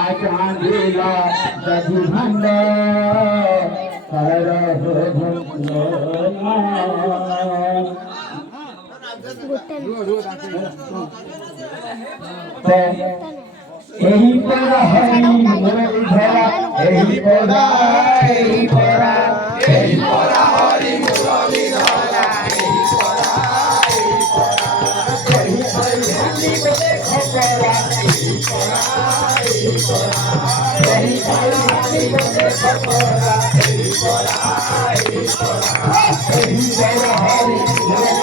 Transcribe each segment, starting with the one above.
आचांदीला जगी भंड कर एही पर हरि मुरलीधरा एही पर एही पर एही पर हरि मुरलीधरा एही पर एही पर एही पर खपरा एही पर एही पर एही पर हरि खपरा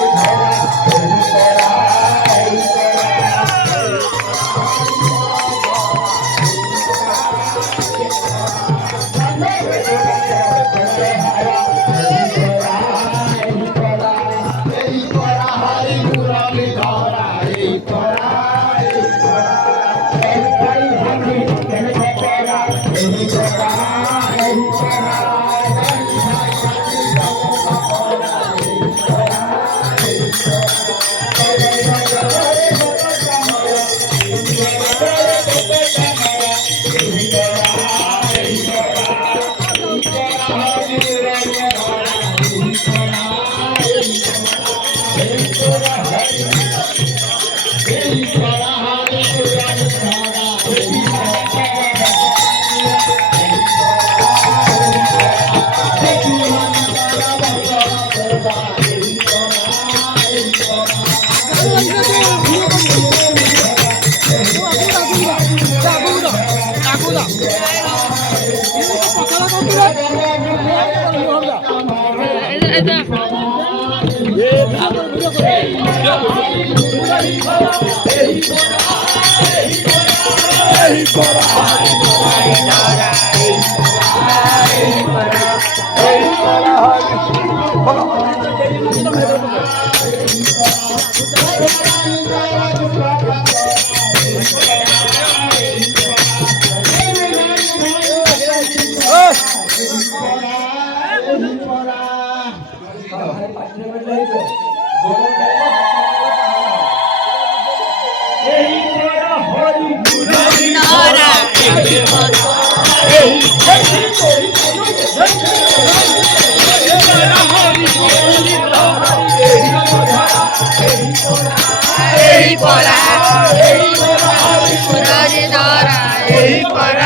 एही पर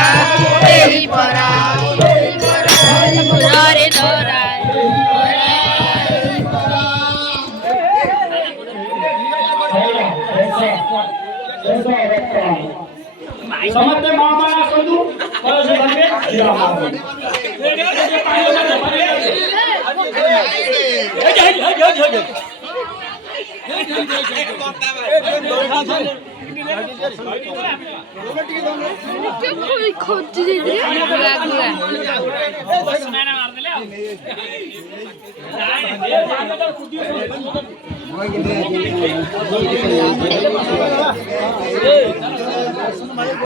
एही पर एही पर हरि मुरलीधरा एही पर समझते मामा ना सोचू और जो बंदे